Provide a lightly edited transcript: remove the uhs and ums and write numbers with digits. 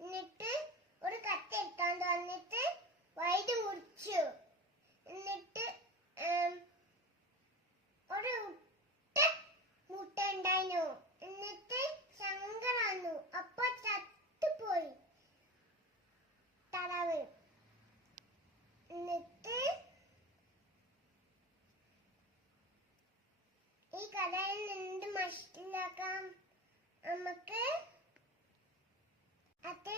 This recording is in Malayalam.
എന്നിട്ട് ഒരു കത്തി എടുത്തോണ്ട് വന്നിട്ട് വൈദ്യ മുറിച്ചു. എന്നിട്ട് ഒരു മുട്ട ഉണ്ടായിരുന്നു. എന്നിട്ട് സങ്കടം വന്നു. അപ്പൊ ചത്തുപോയി തലവ്. എന്നിട്ട് ഈ കഥയിൽ നിന്ന് മനസ്സിലാക്കാം നമുക്ക് അത്ര